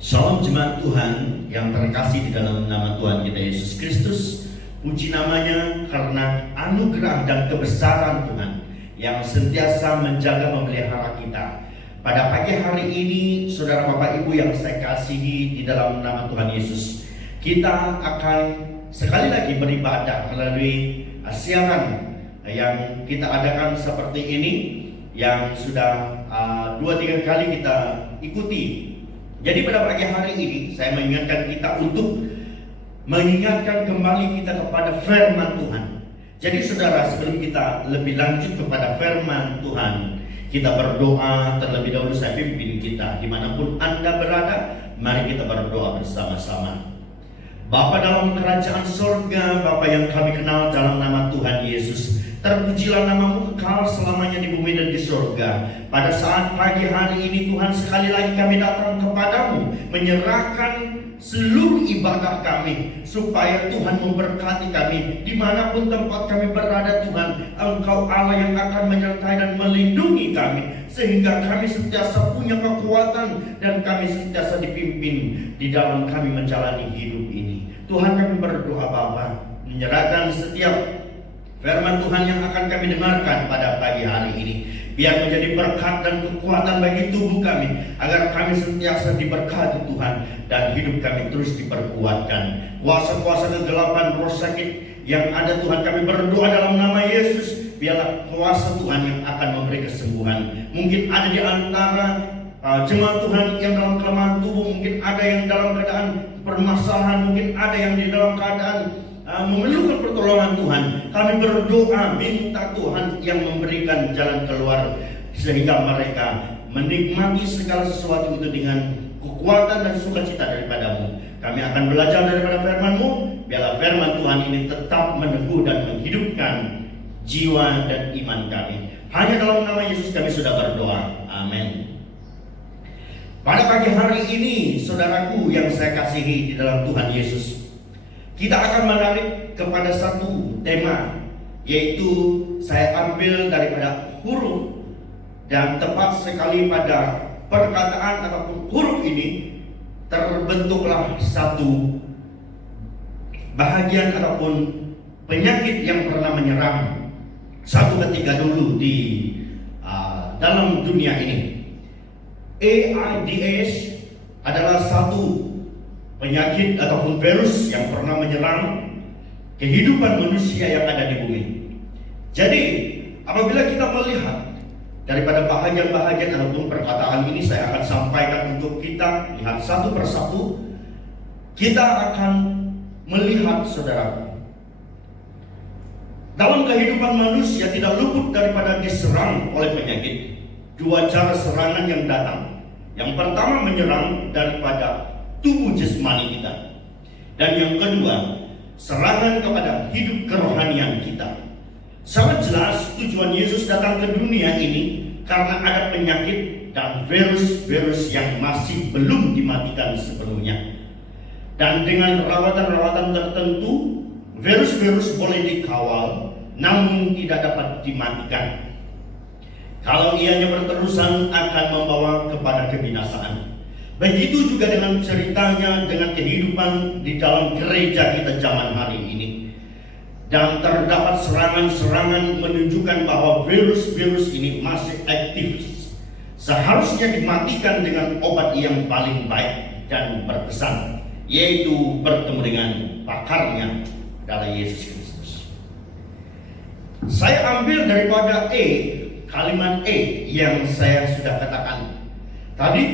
Salam jemaat Tuhan yang terkasih di dalam nama Tuhan kita Yesus Kristus. Puji namanya karena anugerah dan kebesaran Tuhan yang sentiasa menjaga memelihara kita. Pada pagi hari ini, saudara Bapak Ibu yang saya kasihi di dalam nama Tuhan Yesus, kita akan sekali lagi beribadah melalui siaran yang kita adakan seperti ini, yang sudah 2-3 kali kita ikuti. Jadi pada pagi hari ini saya mengingatkan kita untuk mengingatkan kembali kita kepada firman Tuhan. Jadi saudara, sebelum kita lebih lanjut kepada firman Tuhan, kita berdoa terlebih dahulu. Saya pimpin kita dimanapun Anda berada. Mari kita berdoa bersama-sama. Bapa dalam kerajaan sorga, Bapa yang kami kenal dalam nama Tuhan Yesus, terpujilah namamu kekal selamanya di bumi dan di sorga. Pada saat pagi hari ini Tuhan, sekali lagi kami datang kepadamu, menyerahkan seluruh ibadah kami, supaya Tuhan memberkati kami dimanapun tempat kami berada. Tuhan, Engkau Allah yang akan menyertai dan melindungi kami, sehingga kami sentiasa punya kekuatan dan kami sentiasa dipimpin di dalam kami menjalani hidup ini. Tuhan, kami berdoa Bapa, menyerahkan setiap firman Tuhan yang akan kami dengarkan pada pagi hari ini, biar menjadi berkat dan kekuatan bagi tubuh kami, agar kami sentiasa diberkati Tuhan, dan hidup kami terus diperkuatkan. Kuasa-kuasa kegelapan, roh sakit yang ada Tuhan, kami berdoa dalam nama Yesus, biarlah kuasa Tuhan yang akan memberi kesembuhan. Mungkin ada di antara jemaat Tuhan yang dalam kelemahan tubuh, mungkin ada yang dalam keadaan permasalahan, mungkin ada yang di dalam keadaan memerlukan pertolongan Tuhan. Kami berdoa minta Tuhan yang memberikan jalan keluar, sehingga mereka menikmati segala sesuatu itu dengan kekuatan dan sukacita daripadamu. Kami akan belajar daripada firman-Mu. Biarlah firman Tuhan ini tetap meneguh dan menghidupkan jiwa dan iman kami. Hanya dalam nama Yesus kami sudah berdoa. Amin. Pada pagi hari ini, saudaraku yang saya kasihi di dalam Tuhan Yesus, kita akan menarik kepada satu tema, yaitu saya ambil daripada huruf, dan tepat sekali pada perkataan ataupun huruf ini terbentuklah satu bahagian ataupun penyakit yang pernah menyerang satu ketika dulu di dalam dunia ini. AIDS adalah satu penyakit ataupun virus yang pernah menyerang kehidupan manusia yang ada di bumi. Jadi apabila kita melihat daripada bahagian-bahagian ataupun perkataan ini, saya akan sampaikan untuk kita lihat satu persatu. Kita akan melihat, saudara, Dalam kehidupan manusia tidak luput daripada diserang oleh penyakit. Dua cara serangan yang datang. Yang pertama menyerang daripada tubuh jasmani kita. Dan yang kedua, serangan kepada hidup kerohanian kita. Sangat jelas tujuan Yesus datang ke dunia ini karena ada penyakit dan virus-virus yang masih belum dimatikan sepenuhnya. Dan dengan rawatan-rawatan tertentu, virus-virus boleh dikawal, namun tidak dapat dimatikan. Kalau ianya berterusan akan membawa kepada kebinasaan. Begitu juga dengan ceritanya, dengan kehidupan di dalam gereja kita zaman hari ini. Dan terdapat serangan-serangan menunjukkan bahwa virus-virus ini masih aktif. Seharusnya dimatikan dengan obat yang paling baik dan berkesan, yaitu bertemu dengan pakarnya adalah Yesus Kristus. Saya ambil daripada kalimat yang saya sudah katakan tadi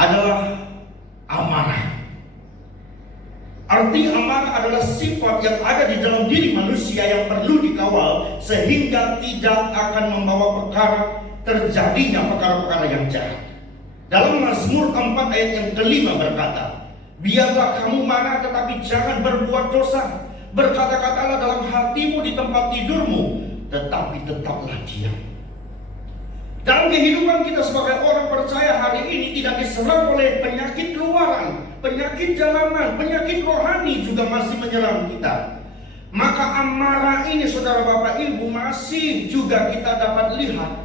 adalah amarah. Arti amarah adalah sifat yang ada di dalam diri manusia yang perlu dikawal sehingga tidak akan membawa perkara terjadinya perkara-perkara yang jahat. Dalam Mazmur 4 ayat yang kelima berkata, biarlah kamu marah tetapi jangan berbuat dosa. Berkata-katalah dalam hatimu di tempat tidurmu, tetapi tetaplah diam. Dalam kehidupan kita sebagai orang percaya hari ini tidak diserang oleh penyakit luaran, penyakit jalanan, penyakit rohani juga masih menyerang kita. Maka amarah ini saudara bapak ibu masih juga kita dapat lihat.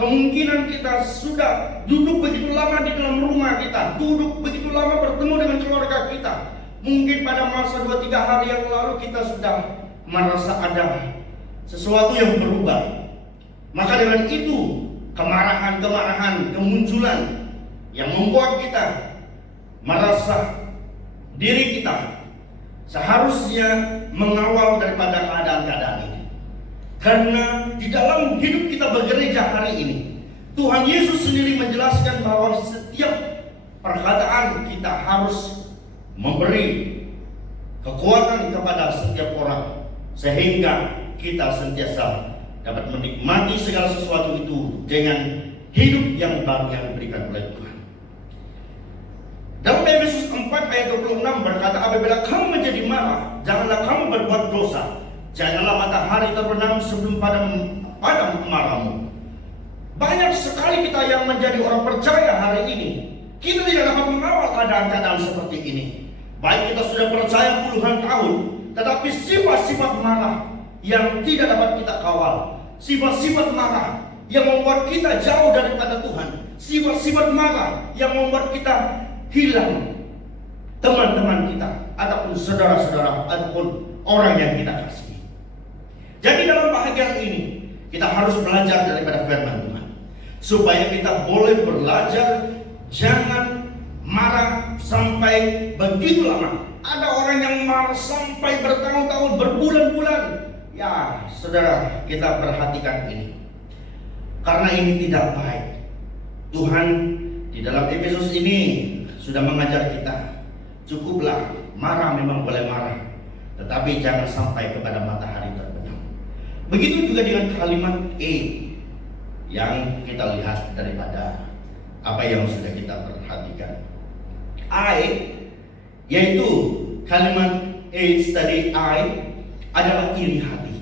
Kemungkinan kita sudah duduk begitu lama di dalam rumah kita, duduk begitu lama bertemu dengan keluarga kita. Mungkin pada masa 2-3 hari yang lalu kita sudah merasa ada sesuatu yang berubah. Maka dengan itu kemarahan-kemarahan kemunculan yang membuat kita merasa diri kita seharusnya mengawal daripada keadaan-keadaan ini. Karena di dalam hidup kita bergereja hari ini, Tuhan Yesus sendiri menjelaskan bahwa setiap perkataan kita harus memberi kekuatan kepada setiap orang sehingga kita sentiasa dapat menikmati segala sesuatu itu dengan hidup yang baru yang diberikan oleh Tuhan. Dalam Efesus 4 ayat 26 berkata, apabila kamu menjadi marah, janganlah kamu berbuat dosa. Janganlah matahari terbenam sebelum padam amarahmu. Banyak sekali kita yang menjadi orang percaya hari ini, kita tidak dapat mengawal keadaan-keadaan seperti ini. Baik kita sudah percaya puluhan tahun, tetapi sifat-sifat marah yang tidak dapat kita kawal, sifat-sifat marah yang membuat kita jauh daripada Tuhan, sifat-sifat marah yang membuat kita hilang teman-teman kita ataupun saudara-saudara ataupun orang yang kita kasih. Jadi dalam bahagian ini kita harus belajar daripada firman Tuhan supaya kita boleh belajar jangan marah sampai begitu lama. Ada orang yang marah sampai bertahun-tahun, berbulan-bulan. Ya, saudara, kita perhatikan ini. Karena ini tidak baik. Tuhan di dalam Efesus ini sudah mengajar kita, cukuplah marah, memang boleh marah, tetapi jangan sampai kepada matahari terbenam. Begitu juga dengan kalimat yang kita lihat daripada apa yang sudah kita perhatikan. Yaitu kalimat tadi adalah iri hati.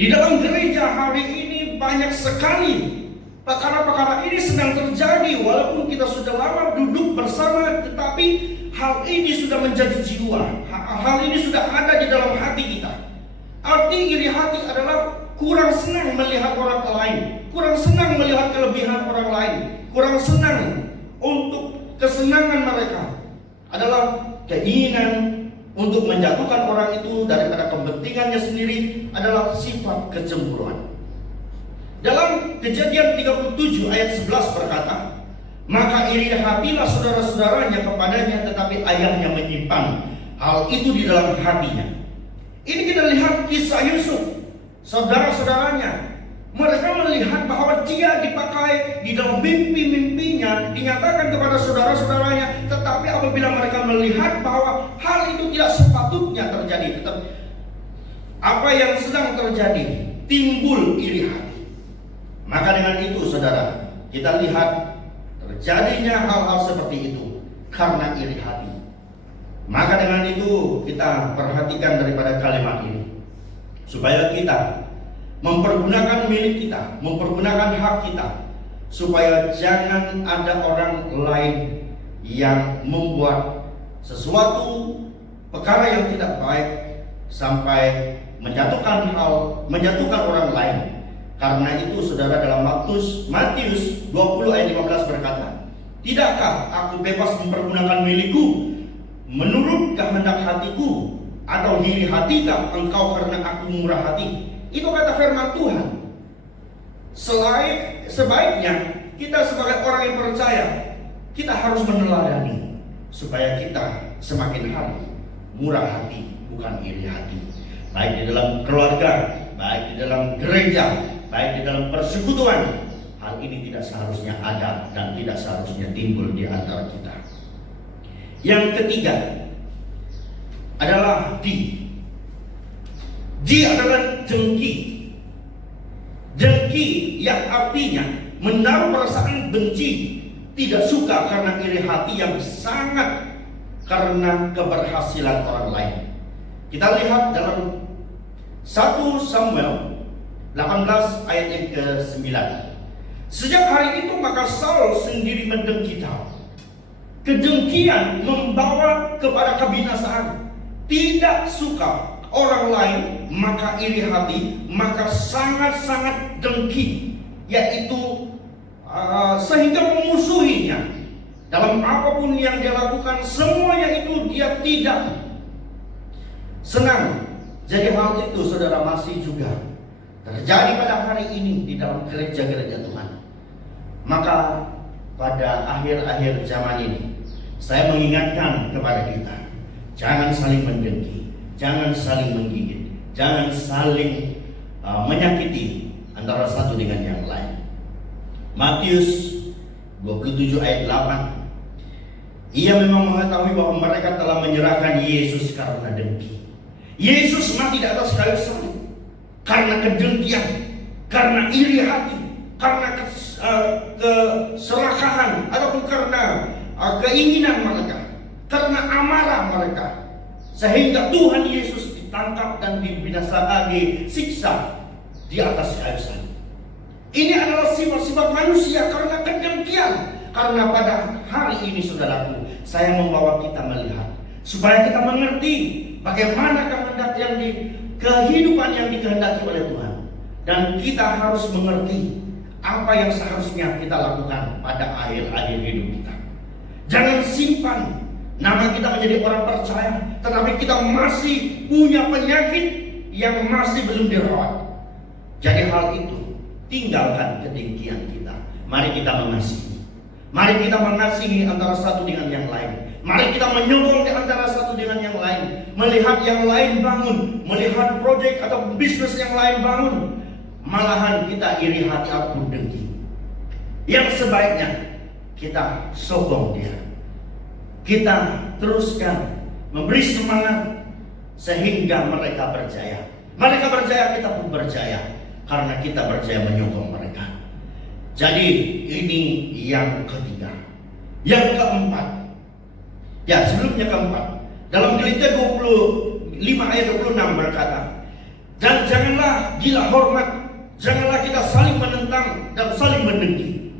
Di dalam gereja hari ini banyak sekali perkara-perkara ini sedang terjadi walaupun kita sudah lama duduk bersama, tetapi hal ini sudah menjadi jiwa. Hal ini sudah ada di dalam hati kita. Arti iri hati adalah kurang senang melihat orang lain, kurang senang melihat kelebihan orang lain, kurang senang untuk kesenangan mereka, adalah keinginan untuk menjatuhkan orang itu daripada kepentingannya sendiri, adalah sifat kecemburuan. Dalam Kejadian 37 ayat 11 berkata, maka iri hatilah saudara-saudaranya kepadanya, tetapi ayahnya menyimpan hal itu di dalam hatinya. Ini kita lihat kisah Yusuf, saudara-saudaranya. Mereka melihat bahwa dia dipakai di dalam mimpi-mimpinya, dinyatakan kepada saudara-saudaranya. Tetapi apabila mereka melihat bahwa hal itu tidak sepatutnya terjadi, apa yang sedang terjadi, timbul iri hati. Maka dengan itu saudara, kita lihat terjadinya hal-hal seperti itu karena iri hati. Maka dengan itu kita perhatikan daripada kalimat ini, supaya kita mempergunakan milik kita, mempergunakan hak kita, supaya jangan ada orang lain yang membuat sesuatu perkara yang tidak baik sampai menjatuhkan orang lain. Karena itu saudara, dalam Matius 20 ayat 15 berkata, "Tidakkah aku bebas mempergunakan milikku menurut kehendak hatiku, atau iri hatikah engkau karena aku murah hati?" Itu kata firman Tuhan. Sebaiknya kita sebagai orang yang percaya, kita harus meneladani supaya kita semakin hari murah hati, bukan iri hati. Baik di dalam keluarga, baik di dalam gereja, baik di dalam persekutuan. Hal ini tidak seharusnya ada dan tidak seharusnya timbul di antara kita. Yang ketiga adalah D adalah dengki. Dengki yang artinya menaruh perasaan benci, tidak suka karena iri hati yang sangat karena keberhasilan orang lain. Kita lihat dalam 1 Samuel 18 ayat yang ke-9. "Sejak hari itu maka Saul sendiri mendengki Daud. Kedengkian membawa kepada kebinasaan. Tidak suka orang lain, maka iri hati, maka sangat-sangat dengki, yaitu sehingga memusuhinya. Dalam apapun yang dia lakukan, semuanya itu dia tidak senang." Jadi hal itu saudara masih juga terjadi pada hari ini di dalam gereja-gereja Tuhan. Maka pada akhir-akhir zaman ini, saya mengingatkan kepada kita, jangan saling mendengki, jangan saling menggigit, jangan saling menyakiti antara satu dengan yang lain. Matius 27 ayat 8, "Ia memang mengetahui bahwa mereka telah menyerahkan Yesus karena dengki. Yesus mati di atas kayu salib karena kedengkian, karena iri hati, karena keserakahan, ataupun karena keinginan mereka, karena amarah mereka, sehingga Tuhan Yesus ditangkap dan disiksa di atas kayu salib. Ini adalah sifat-sifat manusia karena kedengkian. Karena pada hari ini saudaraku, saya membawa kita melihat supaya kita mengerti bagaimana kehendak kehidupan yang dikehendaki oleh Tuhan, dan kita harus mengerti apa yang seharusnya kita lakukan pada akhir-akhir hidup kita. Jangan simpan nama kita menjadi orang percaya, tetapi kita masih punya penyakit yang masih belum dirawat. Jadi hal itu, tinggalkan kedengkian kita. Mari kita mengasihi. Mari kita mengasihi antara satu dengan yang lain. Mari kita menyokong di antara satu dengan yang lain. Melihat yang lain bangun, melihat proyek atau bisnis yang lain bangun, malahan kita iri hati ataupun dengki. Yang sebaiknya kita sokong dia, kita teruskan memberi semangat sehingga mereka berjaya. Mereka berjaya, kita pun berjaya, karena kita berjaya menyokong mereka. Jadi ini yang ketiga. Yang keempat, sebelumnya keempat, dalam Galatia 25 ayat 26 berkata, "Dan janganlah gila hormat, janganlah kita saling menentang dan saling mendengki.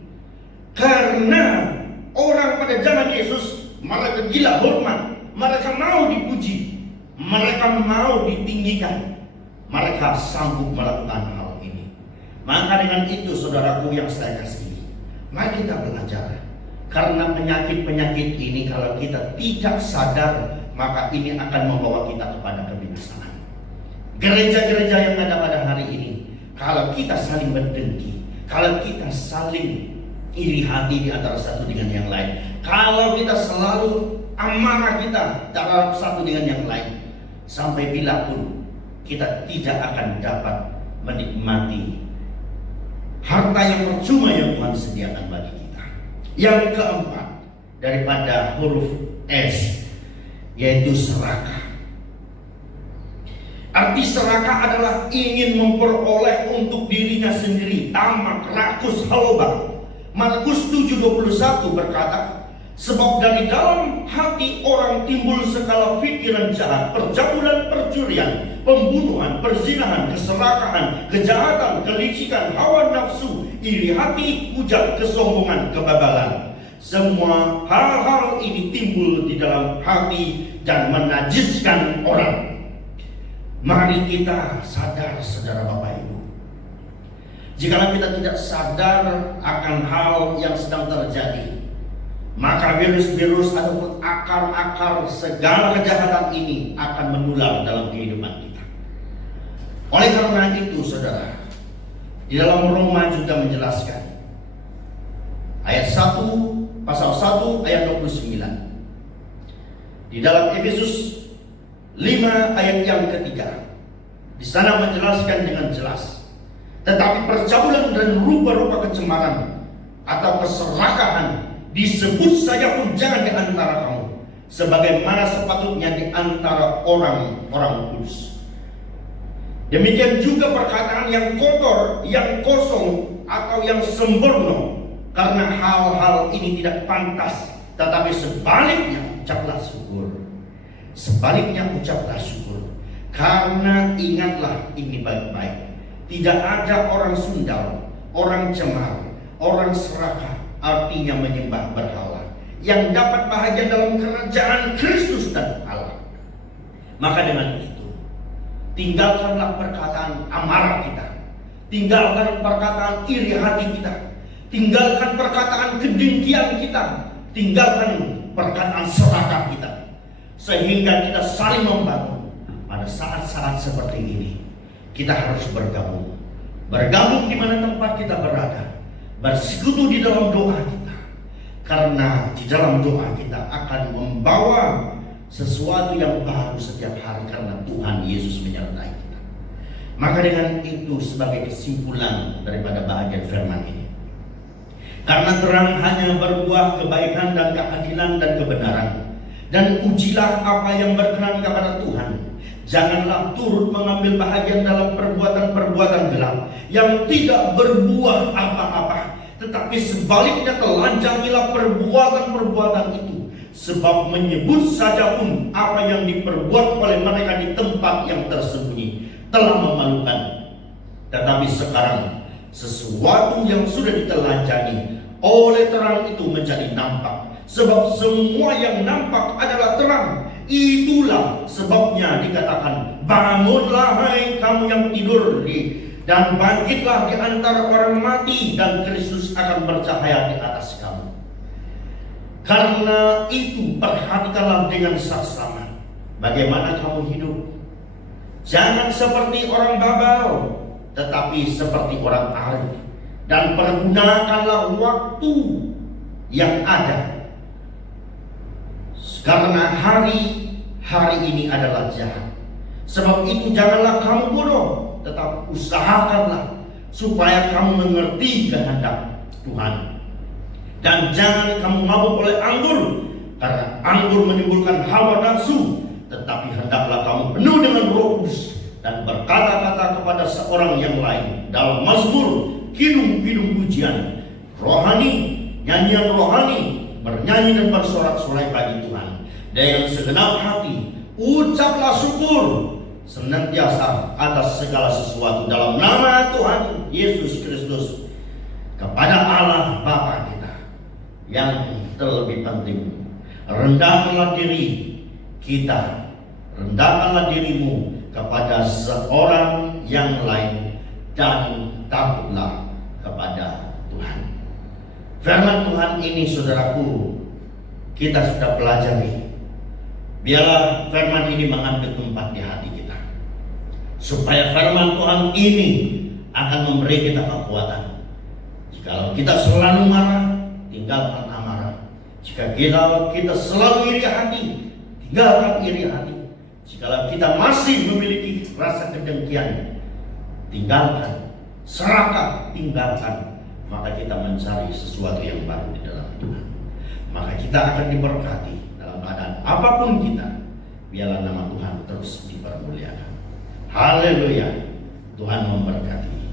Karena orang pada zaman Yesus, mereka gila hormat, mereka mau dipuji, mereka mau ditinggikan, mereka sanggup melakukan hal ini." Maka dengan itu saudaraku yang saya kasihi, mari kita belajar. Karena penyakit-penyakit ini kalau kita tidak sadar, maka ini akan membawa kita kepada kebinasaan. Gereja-gereja yang ada pada hari ini, kalau kita saling mendengki, kalau kita saling iri hati di antara satu dengan yang lain, kalau kita selalu amarah kita terhadap satu dengan yang lain, sampai bila pun kita tidak akan dapat menikmati harta yang percuma yang Tuhan sediakan bagi kita. Yang keempat, daripada huruf S, yaitu serakah. Arti serakah adalah ingin memperoleh untuk dirinya sendiri, tamak, rakus, halobah. Markus 7:21 berkata, sebab dari dalam hati orang timbul segala pikiran jahat, percabulan, percurian, pembunuhan, perzinahan, keserakahan, kejahatan, kelicikan, hawa nafsu, iri hati, hujat, kesombongan, kebabalan. Semua hal-hal ini timbul di dalam hati dan menajiskan orang. Mari kita sadar, saudara Bapak Ibu. Jika kita tidak sadar akan hal yang sedang terjadi, maka virus-virus ataupun akar-akar segala kejahatan ini akan menular dalam kehidupan kita. Oleh karena itu, saudara, di dalam Roma juga menjelaskan, ayat 1, pasal 1 ayat 29. Di dalam Efesus 5 ayat yang ketiga, di sana menjelaskan dengan jelas, tetapi percabulan dan rupa-rupa kecemaran atau keserakahan disebut saja pun jangan di antara kamu, sebagaimana sepatutnya di antara orang-orang kudus. Demikian juga perkataan yang kotor, yang kosong, atau yang sembrono, karena hal-hal ini tidak pantas, tetapi sebaliknya ucaplah syukur. Sebaliknya ucaplah syukur, karena ingatlah ini baik-baik. Tidak ada orang sundal, orang cemar, orang serakah, artinya menyembah berhala, yang dapat bahagia dalam kerajaan Kristus dan Allah. Maka dengan itu, tinggalkanlah perkataan amarah kita, tinggalkan perkataan iri hati kita, tinggalkan perkataan kedengkian kita, tinggalkan perkataan serakah kita, sehingga kita saling membangun. Pada saat-saat seperti ini, kita harus bergabung di mana tempat kita berada, bersekutu di dalam doa kita, karena di dalam doa kita akan membawa sesuatu yang baru setiap hari, karena Tuhan Yesus menyertai kita. Maka dengan itu, sebagai kesimpulan daripada bahagian firman ini, karena terang hanya berbuah kebaikan dan keadilan dan kebenaran, dan ujilah apa yang berkenan kepada Tuhan. Janganlah turut mengambil bahagian dalam perbuatan-perbuatan gelap yang tidak berbuah apa-apa, tetapi sebaliknya telanjangilah perbuatan-perbuatan itu, sebab menyebut saja pun apa yang diperbuat oleh mereka di tempat yang tersembunyi telah memalukan. Tetapi sekarang sesuatu yang sudah ditelanjangi oleh terang itu menjadi nampak, sebab semua yang nampak adalah terang. Itulah sebabnya dikatakan, bangunlah hai kamu yang tidur, dan bangkitlah di antara orang mati, dan Kristus akan bercahaya di atas kamu. Karena itu perhatikanlah dengan saksama bagaimana kamu hidup. Jangan seperti orang Babel, tetapi seperti orang arif, dan pergunakanlah waktu yang ada, karena hari ini adalah jahat. Sebab itu janganlah kamu bodoh, tetap usahakanlah supaya kamu mengerti kehendak Tuhan. Dan jangan kamu mabuk oleh anggur, karena anggur menimbulkan hawa nafsu, tetapi hendaklah kamu penuh dengan Roh Kudus, dan berkata-kata kepada seorang yang lain dalam mazmur, kidung-kidung pujian rohani, nyanyian rohani, bernyanyi dan bersorak-sorai bagi Tuhan. Dengan segenap hati ucaplah syukur senantiasa atas segala sesuatu dalam nama Tuhan Yesus Kristus kepada Allah Bapa kita. Yang terlebih penting, rendahkanlah diri kita, rendahkanlah dirimu kepada seorang yang lain, dan takutlah kepada Tuhan. Firman Tuhan ini, saudaraku, kita sudah pelajari. Biarlah firman ini mengambil tempat di hati kita, supaya firman Tuhan ini akan memberi kita kekuatan. Jika kita selalu marah, tinggalkan amarah. Jika kita selalu iri hati, tinggalkan iri hati. Jika kita masih memiliki rasa kedengkian, tinggalkan. Serakah, tinggalkan. Maka kita mencari sesuatu yang baru di dalam Tuhan. Maka kita akan diberkati dalam keadaan apapun kita. Biarlah nama Tuhan terus dipermuliakan. Haleluya. Tuhan memberkati.